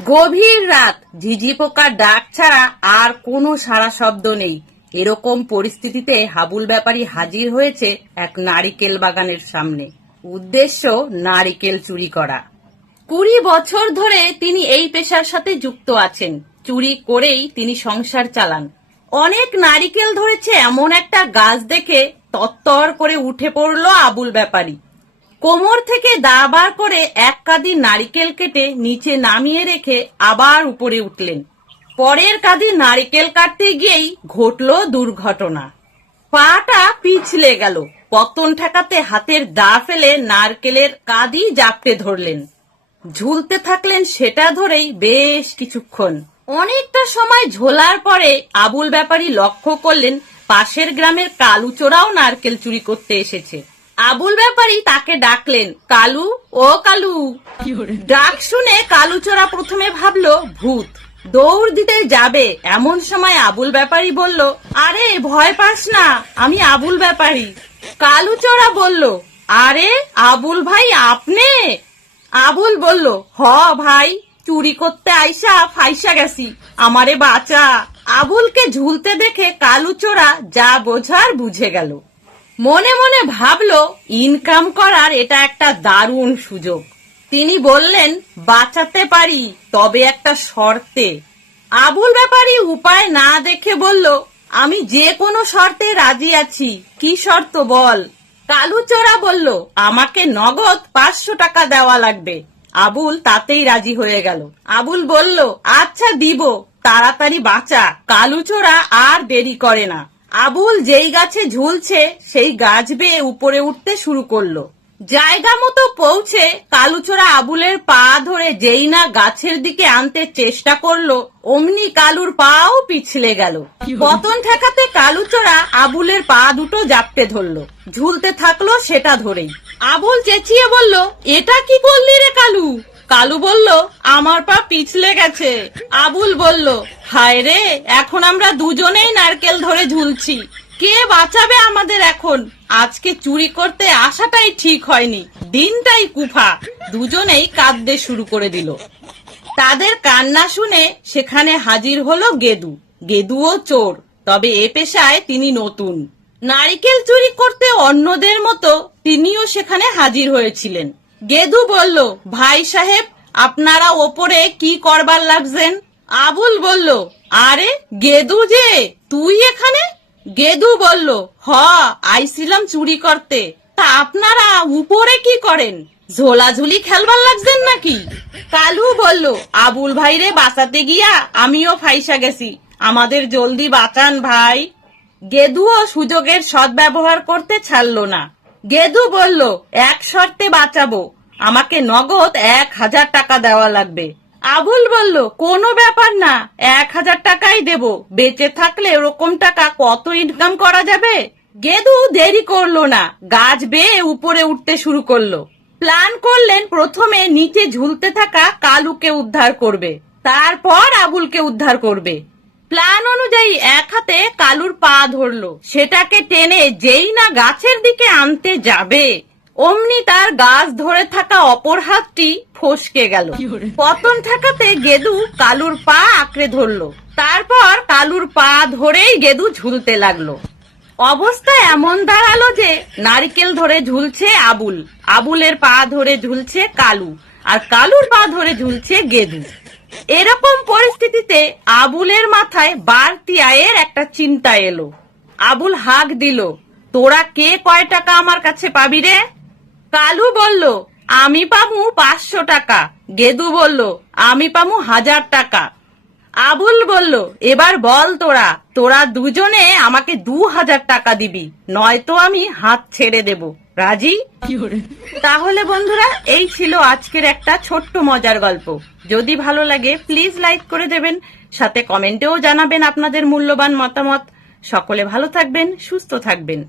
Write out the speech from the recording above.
গভীর রাত, ঝিঝি পোকার ডাক ছাড়া আর কোনো সারা শব্দ নেই। এরকম পরিস্থিতিতে হাবুল ব্যাপারী হাজির হয়েছে এক নারিকেল বাগানের সামনে। উদ্দেশ্য নারিকেল চুরি করা। 20 বছর ধরে তিনি এই পেশার সাথে যুক্ত আছেন। চুরি করেই তিনি সংসার চালান। অনেক নারিকেল ধরেছে এমন একটা গাছ দেখে তত্তর করে উঠে পড়লো আবুল ব্যাপারী। কোমর থেকে দা বার করে এক কাঁদি নারিকেল কেটে নিচে নামিয়ে রেখে আবার উপরে উঠলেন। পরের কাঁদি নারিকেল কাটতে গিয়েই ঘটলো দুর্ঘটনা। পাটা পিছলে গেল। পতন ঠেকাতে হাতের দা ফেলে নারকেলের কাঁদি জাপটে ধরলেন। ঝুলতে থাকলেন সেটা ধরেই বেশ কিছুক্ষণ। অনেকটা সময় ঝোলার পরে আবুল ব্যাপারী লক্ষ্য করলেন পাশের গ্রামের কালুচোরাও নারকেল চুরি করতে এসেছে। আবুল ব্যাপারী তাকে ডাকলেন, কালু, ও কালু। ডাক শুনে কালুচোরা প্রথমে ভাবলো ভূত, দৌড় দিতে যাবে। এমন সময় আবুল ব্যাপারী বলল, আরে ভয় পাস না, আমি আবুল ব্যাপারী। কালুচোরা বলল, আরে আবুল ভাই আপনি? আবুল বলল, হ ভাই, চুরি করতে আইসা ফাইসা গেছি, আমারে বাঁচা। আবুলকে ঝুলতে দেখে কালুচোরা যা বোঝার বুঝে গেল। মনে মনে ভাবলো ইনকাম করার এটা একটা দারুণ সুযোগ। তিনি বললেন, বাঁচাতে পারি, তবে একটা শর্তে। আবুল ব্যাপারী উপায় না দেখে বলল, আমি যে কোনো শর্তে রাজি আছি। কি শর্ত বল? কালুচোরা বলল, আমাকে নগদ 500 টাকা দেওয়া লাগবে। আবুল তাতেই রাজি হয়ে গেল। আবুল বলল, আচ্ছা দিব, তাড়াতাড়ি বাঁচা। কালুচোরা আর দেরি করে না। আবুল যেই গাছে ঝুলছে সেই গাছ বেয়ে উপরে উঠতে শুরু করলো। জায়গা মতো পৌঁছে কালুচোরা আবুলের পা ধরে যেই না গাছের দিকে আনতে চেষ্টা করলো, অমনি কালুর পাও পিছলে গেল। পতন ঠেকাতে কালুচোরা আবুলের পা দুটো জাপটে ধরলো। ঝুলতে থাকলো সেটা ধরেই। আবুল চেঁচিয়ে বলল, এটা কি করলি রে কালু? কালু বলল, আমার পা পিছলে গেছে। আবুল বলল, হায় রে, এখন আমরা দুজনেই নারকেল ধরে ঝুলছি, কে বাঁচাবে আমাদের এখন? আজকে চুরি করতে আসাটাই ঠিক হয়নি, দিনটাই কুফা। দুজনেই কাঁদতে শুরু করে দিল। তাদের কান্না শুনে সেখানে হাজির হলো গেদু। গেদুও চোর, তবে এ পেশায় তিনি নতুন। নারিকেল চুরি করতে অন্যদের মতো তিনিও সেখানে হাজির হয়েছিলেন। গেদু বলল, ভাই সাহেব, আপনারা ওপরে কি করবার লাগছেন? আবুল বলল, আরে গেদু যে, তুই এখানে? গেদু বলল, হ, আইছিলাম চুরি করতে। তা আপনারা উপরে কি করেন? ঝোলাঝুলি খেলবার লাগছেন নাকি? কালু বলল, আবুল ভাইরে বাঁচাতে গিয়া আমিও ফাইসা গেছি, আমাদের জলদি বাঁচান ভাই। গেদুও সুযোগের সদ্ব্যবহার করতে ছাড়লো না। গেদু বলল, এক শর্তে বাঁচাবো, আমাকে নগদ 1000 টাকা দেওয়া লাগবে। আবুল বলল, কোনো ব্যাপার না, 1000 টাকাই দেব, বেঁচে থাকলে ওরকম টাকা কত ইনকাম করা যাবে। গেদু দেরি করলো না, গাছ বেয়ে উপরে উঠতে শুরু করলো। প্ল্যান করলেন প্রথমে নিচে ঝুলতে থাকা কালুকে উদ্ধার করবে, তারপর আবুলকে উদ্ধার করবে। প্ল্যান অনুযায়ী এক হাতে কালুর পা ধরলো। সেটাকে টেনে যেই না গাছের দিকে আনতে যাবে, অমনি তার গাছ ধরে থাকা অপর হাতটি ফসকে গেল। পতন ঠেকাতে গেদু কালুর পা আঁকড়ে ধরলো। তারপর কালুর পা ধরেই গেদু ঝুলতে লাগলো। অবস্থা এমন দাঁড়ালো যে নারকেল ধরে ঝুলছে আবুল, আবুলের পা ধরে ঝুলছে কালু, আর কালুর পা ধরে ঝুলছে গেদু। এরকম পরিস্থিতিতে আবুলের মাথায় বাড়তি আয়ের একটা চিন্তা এলো। আবুল হাঁক দিল, তোরা কে কয় টাকা আমার কাছে পাবি রে? কালু বলল, আমি পামু 500 টাকা। গেদু বলল, আমি পামু 1000 টাকা। আবুল বলল, এবার বল তোরা, তোরা দুজনে আমাকে 2000 টাকা দিবি, নয়তো আমি হাত ছেড়ে দেব, রাজি? তাহলে বন্ধুরা, এই ছিল আজকের একটা ছোট্ট মজার গল্প। যদি ভালো লাগে প্লিজ লাইক করে দেবেন, সাথে কমেন্টেও জানাবেন আপনাদের মূল্যবান মতামত। সকলে ভালো থাকবেন, সুস্থ থাকবেন।